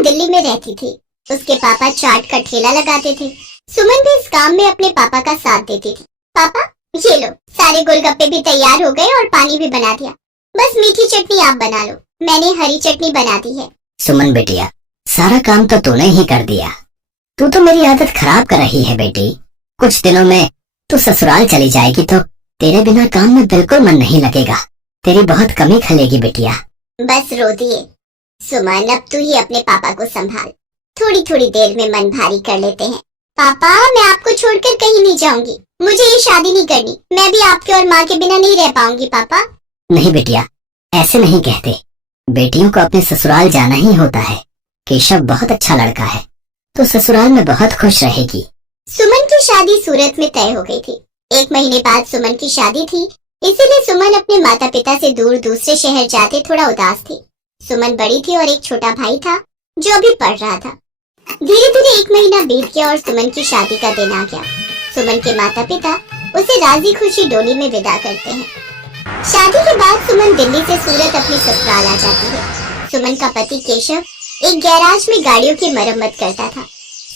सुमन दिल्ली में रहती थी। उसके पापा चाट का ठेला लगाते थे। सुमन भी इस काम में अपने पापा का साथ देती थी। पापा, ये लो, सारे गोलगप्पे भी तैयार हो गए और पानी भी बना दिया। बस मीठी चटनी आप बना लो, मैंने हरी चटनी बना दी है। सुमन बेटिया, सारा काम तो तूने ही कर दिया। तू तो मेरी आदत खराब कर रही है बेटी। कुछ दिनों में तू ससुराल चली जाएगी तो तेरे बिना काम में बिल्कुल मन नहीं लगेगा। तेरी बहुत कमी खलेगी बेटिया। बस रो दिए। सुमन, अब तू ही अपने पापा को संभाल। थोड़ी थोड़ी देर में मन भारी कर लेते हैं। पापा, मैं आपको छोड़कर कहीं नहीं जाऊंगी। मुझे ये शादी नहीं करनी। मैं भी आपके और माँ के बिना नहीं रह पाऊंगी। पापा नहीं बेटिया, ऐसे नहीं कहते। बेटियों को अपने ससुराल जाना ही होता है। केशव बहुत अच्छा लड़का है, तो ससुराल में बहुत खुश रहेगी। सुमन की शादी सूरत में तय हो गई थी। 1 महीने बाद सुमन की शादी थी, इसीलिए सुमन अपने माता पिता से दूर दूसरे शहर जाते थोड़ा उदास थी। सुमन बड़ी थी और एक छोटा भाई था जो अभी पढ़ रहा था। धीरे धीरे 1 महीना बीत गया और सुमन की शादी का दिन आ गया। सुमन के माता पिता उसे राजी खुशी डोली में विदा करते हैं। शादी के बाद सुमन दिल्ली से सूरत अपने ससुराल आ जाती है। सुमन का पति केशव एक गैराज में गाड़ियों की मरम्मत करता था।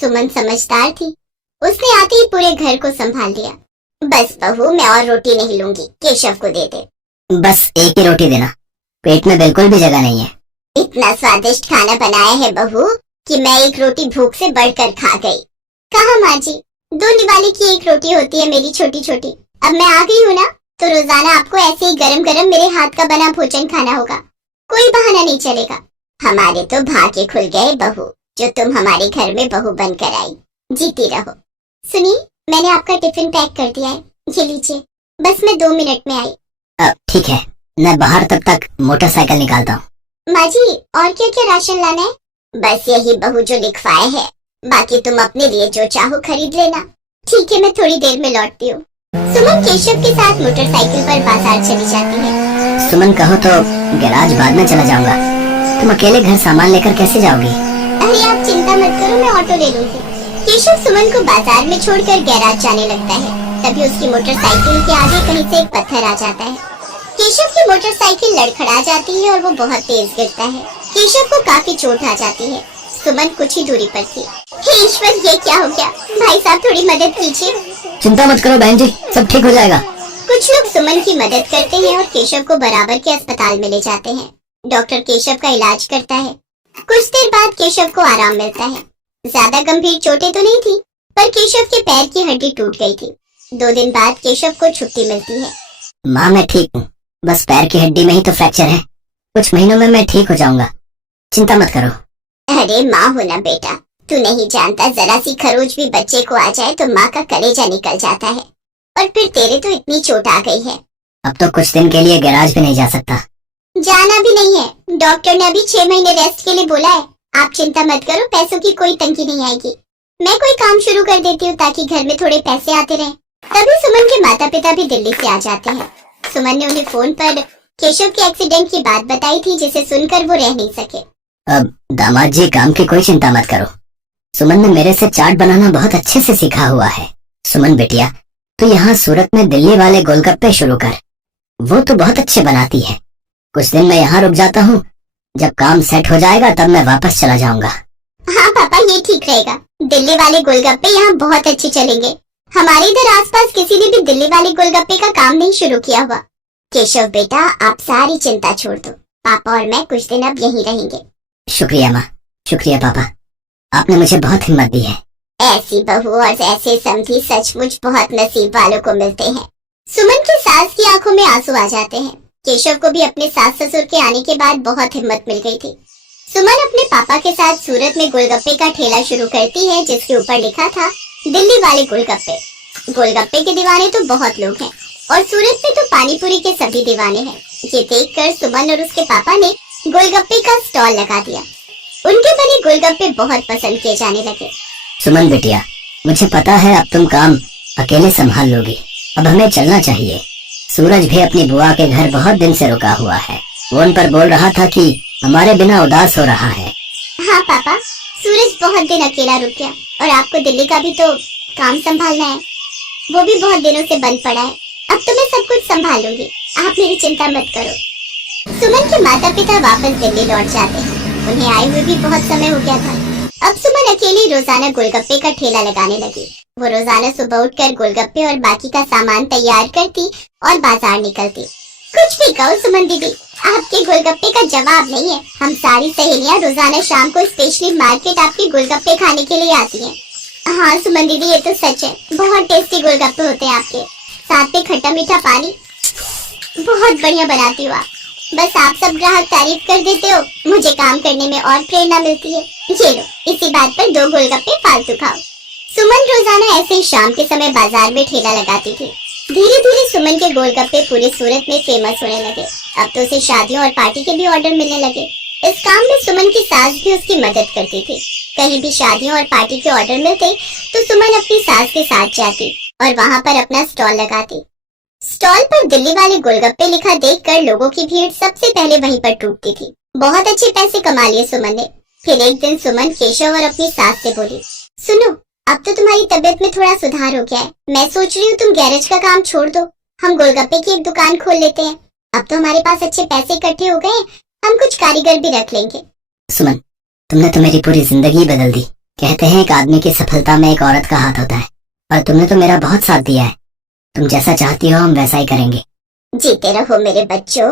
सुमन समझदार थी, उसने आते ही पूरे घर को संभाल लिया। बस बहू, मैं और रोटी नहीं लूंगी, केशव को दे दे। बस एक ही रोटी देना, पेट में बिल्कुल भी जगह नहीं है। इतना स्वादिष्ट खाना बनाया है बहू कि मैं एक रोटी भूख से बढ़कर खा गई। कहा माँ जी, 2 निवाले की एक रोटी होती है मेरी छोटी छोटी। अब मैं आ गई हूँ ना, तो रोजाना आपको ऐसे ही गरम गरम मेरे हाथ का बना भोजन खाना होगा। कोई बहाना नहीं चलेगा। हमारे तो भाग्य खुल गए बहू, जो तुम हमारे घर में बहू बनकर आई। जीती रहो। सुनिए, मैंने आपका टिफिन पैक कर दिया है, ये लीजिए। बस मैं 2 मिनट में आई। ठीक है, मैं बाहर तब तक मोटरसाइकिल निकालता हूँ। माँ जी, और क्या क्या राशन लाना है? बस यही बहू जो लिखवाए है, बाकी तुम अपने लिए जो चाहो खरीद लेना। ठीक है, मैं थोड़ी देर में लौटती हूँ। सुमन केशव के साथ मोटरसाइकिल पर बाजार चली जाती है। सुमन, कहो तो गैराज बाद में चला जाऊंगा। तुम अकेले घर सामान लेकर कैसे जाओगी? अरे आप चिंता मत करो, मैं ऑटो ले लूंगी। केशव सुमन को बाजार में छोड़कर गैराज जाने लगता है। तभी उसकी मोटरसाइकिल के आगे कहीं से एक पत्थर आ जाता है। केशव की मोटरसाइकिल लड़खड़ा जाती है और वो बहुत तेज गिरता है। केशव को काफी चोट आ जाती है। सुमन कुछ ही दूरी पर थी। हे ईश्वर, ये क्या हो गया? भाई साहब, थोड़ी मदद कीजिए। चिंता मत करो बहन जी, सब ठीक हो जाएगा। कुछ लोग सुमन की मदद करते हैं और केशव को बराबर के अस्पताल में ले जाते हैं। डॉक्टर केशव का इलाज करता है। कुछ देर बाद केशव को आराम मिलता है। ज्यादा गंभीर चोटें तो नहीं थी, पर केशव के पैर की हड्डी टूट गई थी। 2 दिन बाद केशव को छुट्टी मिलती है। माँ, मैं ठीक हूँ, बस पैर की हड्डी में ही तो फ्रैक्चर है। कुछ महीनों में मैं ठीक हो जाऊंगा, चिंता मत करो। अरे माँ हो ना बेटा, तू नहीं जानता, जरा सी खरोच भी बच्चे को आ जाए तो माँ का कलेजा निकल जाता है। और फिर तेरे तो इतनी चोट आ गई है। अब तो कुछ दिन के लिए गैराज भी नहीं जा सकता। जाना भी नहीं है, डॉक्टर ने अभी 6 महीने रेस्ट के लिए बोला है। आप चिंता मत करो, पैसों की कोई तंगी नहीं आएगी। मैं कोई काम शुरू कर देती हूँ ताकि घर में थोड़े पैसे आते रहें। तभी सुमन के माता पिता भी दिल्ली से आ जाते हैं। सुमन ने उन्हें फोन पर केशव के एक्सीडेंट की बात बताई थी, जिसे सुनकर वो रह नहीं सके। अब दामाद जी, काम की कोई चिंता मत करो। सुमन ने मेरे से चाट बनाना बहुत अच्छे से सीखा हुआ है। सुमन बेटिया, तू यहाँ सूरत में दिल्ली वाले गोलगप्पे शुरू कर, वो तो बहुत अच्छे बनाती है। कुछ दिन मैं यहाँ रुक जाता हूँ, जब काम सेट हो जाएगा तब मैं वापस चला जाऊंगा। हाँ पापा, ये ठीक रहेगा। दिल्ली वाले गोलगप्पे यहाँ बहुत अच्छे चलेंगे। हमारे इधर आसपास किसी ने भी दिल्ली वाले गोलगप्पे का काम नहीं शुरू किया हुआ। केशव बेटा, आप सारी चिंता छोड़ दो। पापा और मैं कुछ दिन अब यहीं रहेंगे। शुक्रिया माँ, शुक्रिया पापा, आपने मुझे बहुत हिम्मत दी है। ऐसी बहू और ऐसे समधी सचमुच बहुत नसीब वालों को मिलते हैं। सुमन की सास की आंखों में आंसू आ जाते हैं। केशव को भी अपने सास ससुर के आने के बाद बहुत हिम्मत मिल गई थी। सुमन अपने पापा के साथ सूरत में गोलगप्पे का ठेला शुरू करती है, जिसके ऊपर लिखा था दिल्ली वाले गोलगप्पे। गोलगप्पे के दीवाने तो बहुत लोग हैं और सूरत में तो पानी पूरी के सभी दीवाने हैं। ये देखकर सुमन और उसके पापा ने गोलगप्पे का स्टॉल लगा दिया। उनके बने गोलगप्पे बहुत पसंद किए जाने लगे। सुमन बेटिया, मुझे पता है अब तुम काम अकेले संभाल लोगी। अब हमें चलना चाहिए। सूरज भी अपनी बुआ के घर बहुत दिन से रुका हुआ है। वो उन पर बोल रहा था कि हमारे बिना उदास हो रहा है। हाँ पापा, सूरज बहुत दिन अकेला रुक गया और आपको दिल्ली का भी तो काम संभालना है। वो भी बहुत दिनों से बंद पड़ा है। अब तो मैं सब कुछ संभाल लूंगी, आप मेरी चिंता मत करो। सुमन के माता पिता वापस दिल्ली लौट जाते हैं। उन्हें आए हुए भी बहुत समय हो गया था। अब सुमन अकेली रोजाना गोलगप्पे का ठेला लगाने लगी। वो रोजाना सुबह उठकर गोलगप्पे और बाकी का सामान तैयार करती और बाजार निकलती। कुछ भी कहो सुमन दीदी, आपके गोलगप्पे का जवाब नहीं है। हम सारी सहेलियां रोजाना शाम को स्पेशली मार्केट आपके गोलगप्पे खाने के लिए आती हैं। हाँ सुमन दीदी, ये तो सच है। बहुत टेस्टी गोलगप्पे होते हैं आपके, साथ में खट्टा मीठा पानी। बहुत बढ़िया बनाती हो आप। बस आप सब ग्राहक तारीफ कर देते हो, मुझे काम करने में और प्रेरणा मिलती है। ये लो, इसी बात पर 2 गोलगप्पे फालतू खाओ। सुमन रोजाना ऐसे ही शाम के समय बाजार में ठेला लगाती थी। धीरे धीरे सुमन के गोलगप्पे पूरे सूरत में फेमस होने लगे। अब तो उसे शादियों और पार्टी के भी ऑर्डर मिलने लगे। इस काम में सुमन की सास भी उसकी मदद करती थी। कहीं भी शादियों और पार्टी के ऑर्डर मिलते तो सुमन अपनी सास के साथ जाती और वहाँ पर अपना स्टॉल लगाती। स्टॉल पर दिल्ली वाले गोलगप्पे लिखा देखकर लोगों की भीड़ सबसे पहले वहीं पर टूटती थी। बहुत अच्छे पैसे कमा लिए सुमन ने। फिर एक दिन सुमन केशव और अपनी सास से बोली, सुनो, अब तो तुम्हारी तबीयत में थोड़ा सुधार हो गया है। मैं सोच रही हूँ तुम गैरेज का काम छोड़ दो, हम गोलगप्पे की एक दुकान खोल लेते हैं। अब तो हमारे पास अच्छे पैसे इकट्ठे हो गए, हम कुछ कारीगर भी रख लेंगे। सुमन, तुमने तो मेरी पूरी जिंदगी बदल दी। कहते हैं एक आदमी की सफलता में एक औरत का हाथ होता है, और तुमने तो मेरा बहुत साथ दिया है। तुम जैसा चाहती हो हम वैसा ही करेंगे। जीते रहो मेरे बच्चों।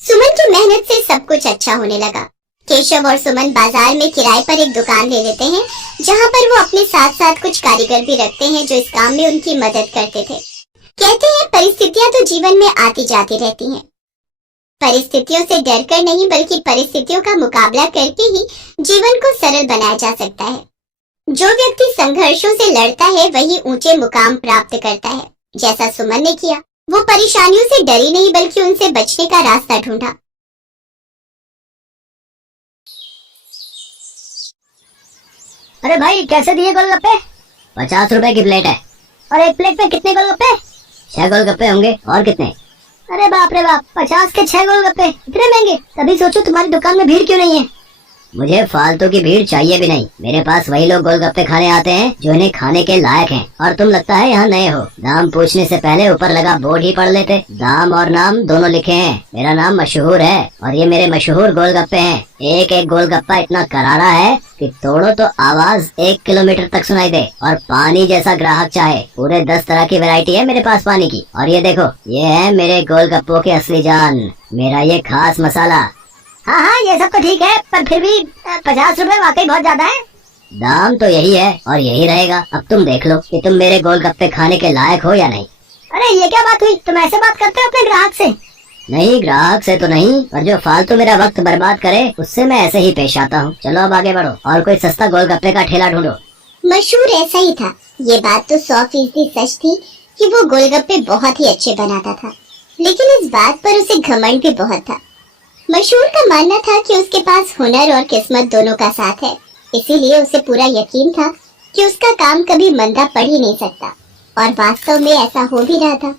सुमन की मेहनत से सब कुछ अच्छा होने लगा। केशव और सुमन बाजार में किराए पर एक दुकान ले लेते हैं, जहाँ पर वो अपने साथ साथ कुछ कारीगर भी रखते हैं जो इस काम में उनकी मदद करते थे। कहते हैं परिस्थितियां तो जीवन में आती जाती रहती हैं। परिस्थितियों से डरकर नहीं, बल्कि परिस्थितियों का मुकाबला करके ही जीवन को सरल बनाया जा सकता है। जो व्यक्ति संघर्षों से लड़ता है वही ऊंचे मुकाम प्राप्त करता है, जैसा सुमन ने किया। वो परेशानियों से डरी नहीं, बल्कि उनसे बचने का रास्ता ढूंढा। अरे भाई, कैसे दिए गोलगप्पे? 50 रुपए की प्लेट है। और एक प्लेट में कितने गोलगप्पे? 6 गोलगप्पे होंगे। और कितने? अरे बाप रे बाप, 50 के 6 गोलगप्पे, इतने महंगे। तभी सोचो तुम्हारी दुकान में भीड़ क्यों नहीं है। मुझे फालतू की भीड़ चाहिए भी नहीं। मेरे पास वही लोग गोलगप्पे खाने आते हैं जो इन्हें खाने के लायक हैं। और तुम लगता है यहाँ नए हो। दाम पूछने से पहले ऊपर लगा बोर्ड ही पढ़ लेते। दाम और नाम दोनों लिखे हैं। मेरा नाम मशहूर है और ये मेरे मशहूर गोलगप्पे हैं। एक एक गोलगप्पा इतना करारा है कि तोड़ो तो आवाज 1 किलोमीटर तक सुनाई दे। और पानी जैसा ग्राहक चाहे, पूरे 10 तरह की वैरायटी है मेरे पास पानी की। और ये देखो, ये है मेरे गोलगप्पों की असली जान, मेरा ये खास मसाला। हाँ हाँ, ये सब तो ठीक है, पर फिर भी 50 रुपए वाकई बहुत ज्यादा है। दाम तो यही है और यही रहेगा। अब तुम देख लो कि तुम मेरे गोलगप्पे खाने के लायक हो या नहीं। अरे ये क्या बात हुई? तुम ऐसे बात करते हो अपने ग्राहक से? नहीं, ग्राहक से तो नहीं, पर जो फालतू मेरा वक्त बर्बाद करे उससे मैं ऐसे ही पेश आता हूँ। चलो अब आगे बढ़ो और कोई सस्ता गोलगप्पे का ठेला ढूंढो। मशहूर ऐसा ही था। ये बात तो 100% सच थी कि वो गोलगप्पे बहुत ही अच्छे बनाता था, लेकिन इस बात पर उसे घमंड भी बहुत था। मशहूर का मानना था कि उसके पास हुनर और किस्मत दोनों का साथ है, इसीलिए उसे पूरा यकीन था कि उसका काम कभी मंदा पड़ ही नहीं सकता। और वास्तव में ऐसा हो भी रहा था।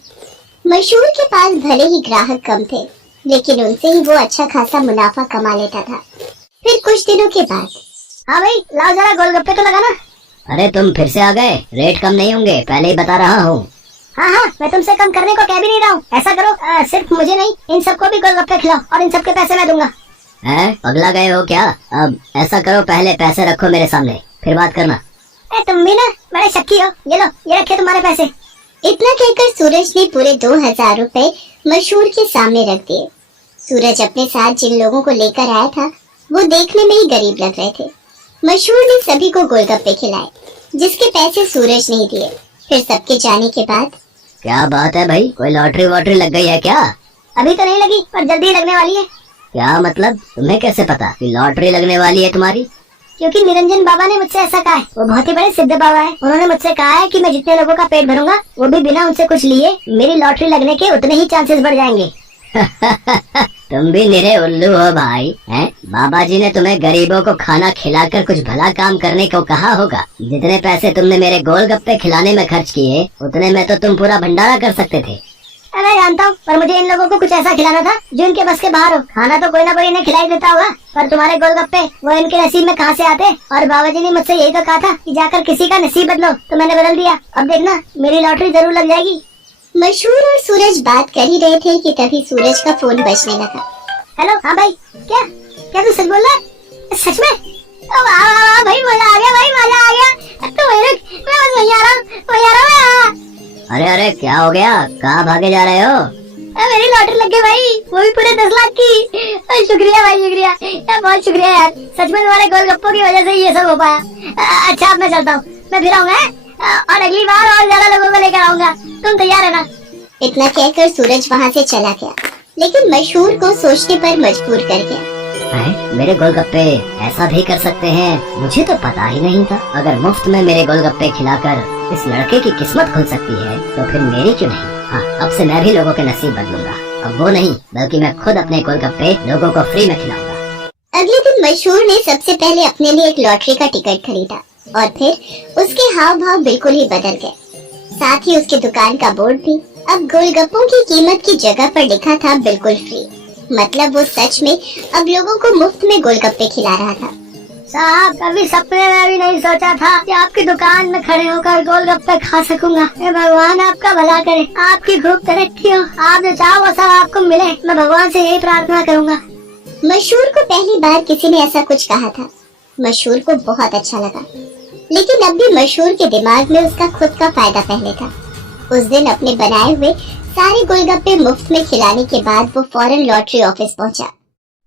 मशहूर के पास भले ही ग्राहक कम थे, लेकिन उनसे ही वो अच्छा खासा मुनाफा कमा लेता था। फिर कुछ दिनों के बाद, हाँ भाई, लाओ जरा गोलगप्पे तो लगाना। अरे तुम फिर से आ गए? रेट कम नहीं होंगे, पहले ही बता रहा हूँ। हाँ हाँ, मैं तुमसे कम करने को कह भी नहीं रहा हूँ। ऐसा करो, सिर्फ मुझे नहीं, इन सबको भी गोलगप्पे खिलाओ और इन सबके पैसे मैं दूंगा। हैं, पगला गए हो क्या? अब ऐसा करो, पहले पैसे रखो मेरे सामने, फिर बात करना। तुम भी ना बड़े शक्की हो। ये लो, ये रखे तुम्हारे पैसे। इतना कहकर सूरज ने पूरे 2000 रुपए मशहूर के सामने रख दिए। सूरज अपने साथ जिन लोगों को लेकर आया था वो देखने में ही गरीब लग रहे थे। मशहूर ने सभी को गोलगप्पे खिलाए, जिसके पैसे सूरज नहीं दिए। फिर सबके जाने के बाद, क्या बात है भाई, कोई लॉटरी वॉटरी लग गई है क्या? अभी तो नहीं लगी, पर जल्दी लगने वाली है। क्या मतलब? तुम्हें कैसे पता कि लॉटरी लगने वाली है तुम्हारी? क्योंकि निरंजन बाबा ने मुझसे ऐसा कहा है। वो बहुत ही बड़े सिद्ध बाबा है। उन्होंने मुझसे कहा है कि मैं जितने लोगों का पेट भरूंगा, वो भी बिना उनसे कुछ लिए, मेरी लॉटरी लगने के उतने ही चांसेस बढ़ जाएंगे। तुम भी निरे उल्लू हो भाई, हैं? बाबा जी ने तुम्हें गरीबों को खाना खिलाकर कुछ भला काम करने को कहा होगा। जितने पैसे तुमने मेरे गोलगप्पे खिलाने में खर्च किए, उतने में तो तुम पूरा भंडारा कर सकते थे। मैं जानता हूँ, पर मुझे इन लोगों को कुछ ऐसा खिलाना था जो इनके बस के बाहर हो। खाना तो कोई ना कोई इन्हें खिलाई देता होगा, पर तुम्हारे गोलगप्पे वो इनके नसीब में कहाँ से आते? और बाबा जी ने मुझसे यही तो कहा था कि जाकर किसी का नसीब बदलो, तो मैंने बदल दिया। अब देखना, मेरी लॉटरी जरूर लग जाएगी। मशहूर और सूरज बात कर ही रहे थे कि तभी सूरज का फोन बजने लगा। हेलो, हाँ भाई, क्या क्या तू सच बोल रहा है? सच में? वाह भाई, मजा आ गया भाई, मजा आ गया। तो मैं बस वहीं आ रहा हूँ, वहीं आ रहा हूँ। अरे अरे क्या हो गया, कहाँ भागे जा रहे हो? मेरी लॉटरी लग गई भाई, वो भी पूरे 10 लाख की। शुक्रिया भाई, शुक्रिया यार, बहुत शुक्रिया यार। सच में तुम्हारे गोलगप्पों की वजह से ये सब हो पाया। अच्छा अब मैं चलता हूँ, मैं फिर आऊंगा और अगली बार और ज्यादा लोगों को लेकर आऊंगा। तुम तैयार है ना? इतना कहकर सूरज वहाँ से चला गया, लेकिन मशहूर को सोचने पर मजबूर कर गया। मेरे गोलगप्पे ऐसा भी कर सकते हैं, मुझे तो पता ही नहीं था। अगर मुफ्त में मेरे गोलगप्पे खिलाकर इस लड़के की किस्मत खुल सकती है तो फिर मेरी क्यों नहीं। हाँ, अब से मैं भी लोगों के नसीब बदलूंगा। अब वो नहीं, बल्कि मैं खुद अपने गोलगप्पे लोगों को फ्री में खिलाऊंगा। अगले दिन मशहूर ने सबसे पहले अपने लिए एक लॉटरी का टिकट खरीदा और फिर उसके हाव भाव बिल्कुल ही बदल गए। साथ ही उसकी दुकान का बोर्ड भी अब गोलगप्पों की कीमत की जगह पर लिखा था बिल्कुल फ्री। मतलब वो सच में अब लोगों को मुफ्त में गोलगप्पे खिला रहा था। साहब, कभी सपने में भी नहीं सोचा था कि आपकी दुकान में खड़े होकर गोलगप्पे खा सकूंगा। भगवान आपका भला करे, आपकी खूब तरक्की हो, आप जो चाहो वो सब आपको मिले। मैं भगवान से यही प्रार्थना करूंगा। मशहूर को पहली बार किसी ने ऐसा कुछ कहा था। मशहूर को बहुत अच्छा लगा, लेकिन अब भी मशहूर के दिमाग में उसका खुद का फायदा पहले था। उस दिन अपने बनाए हुए सारे गोलगप्पे मुफ्त में खिलाने के बाद वो फौरन लॉटरी ऑफिस पहुंचा।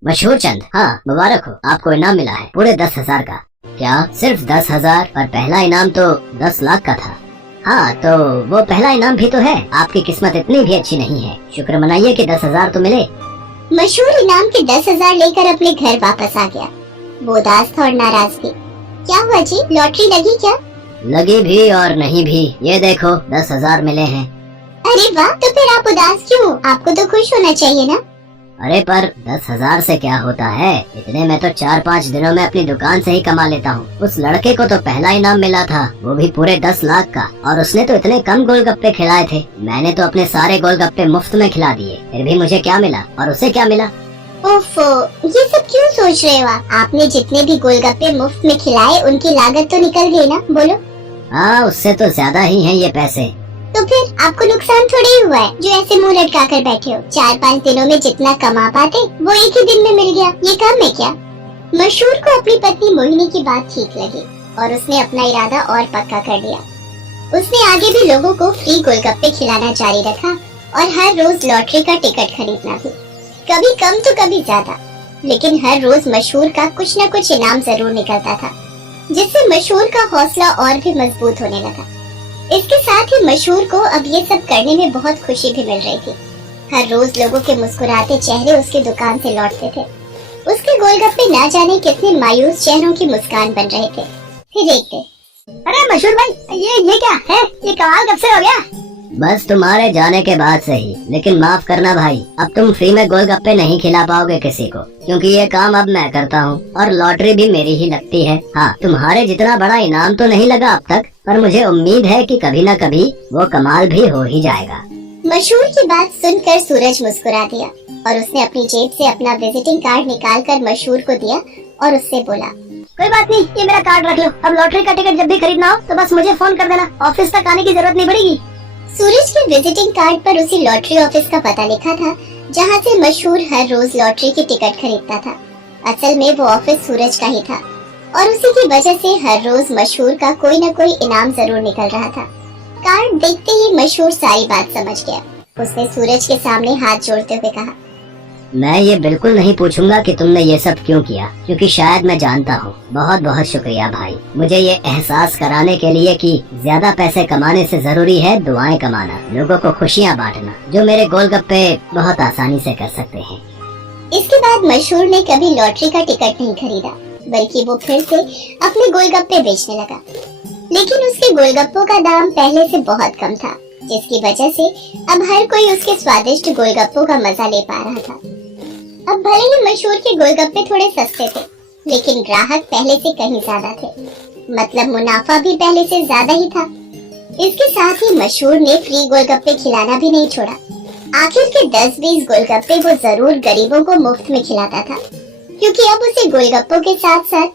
मशहूर चंद, हाँ मुबारक हो, आपको इनाम मिला है पूरे 10,000 का। क्या सिर्फ 10,000? और पहला इनाम तो 10 लाख का था। हाँ तो वो पहला इनाम भी तो है। आपकी किस्मत इतनी भी अच्छी नहीं है, शुक्र मनाइए कि 10,000 तो मिले। मशहूर इनाम के 10,000 लेकर अपने घर वापस आ गया। वो उदास था और नाराज भी। क्या हुआ जी, लॉटरी लगी क्या? लगी भी और नहीं भी, ये देखो 10,000 मिले हैं। अरे वाह, तो फिर आप उदास क्यों? आपको तो खुश होना चाहिए ना। अरे पर 10,000 से क्या होता है, इतने में तो 4-5 दिनों में अपनी दुकान से ही कमा लेता हूँ। उस लड़के को तो पहला इनाम मिला था, वो भी पूरे 10 लाख का, और उसने तो इतने कम गोलगप्पे खिलाए थे। मैंने तो अपने सारे गोलगप्पे मुफ्त में खिला दिए, फिर भी मुझे क्या मिला और उसे क्या मिला? ओफो, ये सब क्यों सोच रहे हो आप? आपने जितने भी गोलगप्पे मुफ्त में खिलाए उनकी लागत तो निकल गई ना, बोलो। हाँ, उससे तो ज्यादा ही हैं ये पैसे। तो फिर आपको नुकसान थोड़ी ही हुआ है जो ऐसे मुंह लटका कर बैठे हो। 4-5 दिनों में जितना कमा पाते वो एक ही दिन में मिल गया, ये कम है क्या? मशहूर को अपनी पत्नी मोहिनी की बात ठीक लगी और उसने अपना इरादा और पक्का कर लिया। उसने आगे भी लोगों को फ्री गोलगप्पे खिलाना जारी रखा और हर रोज लॉटरी का टिकट खरीदना भी, कभी कम तो कभी ज्यादा, लेकिन हर रोज मशहूर का कुछ न कुछ इनाम जरूर निकलता था, जिससे मशहूर का हौसला और भी मजबूत होने लगा। इसके साथ ही मशहूर को अब ये सब करने में बहुत खुशी भी मिल रही थी। हर रोज लोगों के मुस्कुराते चेहरे उसकी दुकान से लौटते थे। उसके गोलगप्पे ना जाने कितने मायूस चेहरों की मुस्कान बन रहे थे। फिर एक दिन, अरे मशहूर भाई, ये क्या है? ये कमाल कब से हो गया? बस तुम्हारे जाने के बाद से ही। लेकिन माफ करना भाई, अब तुम फ्री में गोलगप्पे नहीं खिला पाओगे किसी को, क्योंकि ये काम अब मैं करता हूँ और लॉटरी भी मेरी ही लगती है। हाँ, तुम्हारे जितना बड़ा इनाम तो नहीं लगा अब तक, पर मुझे उम्मीद है कि कभी न कभी वो कमाल भी हो ही जाएगा। मशहूर की बात सुनकर सूरज मुस्कुरा दिया और उसने अपनी जेब से अपना विजिटिंग कार्ड निकालकर मशहूर को दिया और उससे बोला, कोई बात नहीं, ये मेरा कार्ड रख लो। अब लॉटरी का टिकट जब भी खरीदना हो तो बस मुझे फोन कर देना, ऑफिस तक आने की जरूरत नहीं पड़ेगी। सूरज के विजिटिंग कार्ड पर उसी लॉटरी ऑफिस का पता लिखा था जहाँ से मशहूर हर रोज लॉटरी की टिकट खरीदता था। असल में वो ऑफिस सूरज का ही था और उसी की वजह से हर रोज मशहूर का कोई न कोई इनाम जरूर निकल रहा था। कार्ड देखते ही मशहूर सारी बात समझ गया। उसने सूरज के सामने हाथ जोड़ते हुए कहा, मैं ये बिल्कुल नहीं पूछूंगा कि तुमने ये सब क्यों किया, क्योंकि शायद मैं जानता हूँ। बहुत बहुत शुक्रिया भाई, मुझे ये एहसास कराने के लिए कि ज्यादा पैसे कमाने से जरूरी है दुआएं कमाना, लोगों को खुशियाँ बांटना, जो मेरे गोलगप्पे बहुत आसानी से कर सकते हैं। इसके बाद मशहूर ने कभी लॉटरी का टिकट नहीं खरीदा, बल्कि वो फिर से अपने गोलगप्पे बेचने लगा। लेकिन उसके गोलगप्पों का दाम पहले से बहुत कम था, जिसकी वजह से अब हर कोई उसके स्वादिष्ट गोलगप्पों का मजा ले पा रहा था। अब भले ही मशहूर के गोलगप्पे थोड़े सस्ते थे, लेकिन ग्राहक पहले से कहीं ज्यादा थे, मतलब मुनाफा भी पहले से ज्यादा ही था। इसके साथ ही मशहूर ने फ्री गोलगप्पे खिलाना भी नहीं छोड़ा। आखिर के 10-20 गोलगप्पे वो जरूर गरीबों को मुफ्त में खिलाता था, क्योंकि अब उसे गोलगप्पों के साथ साथ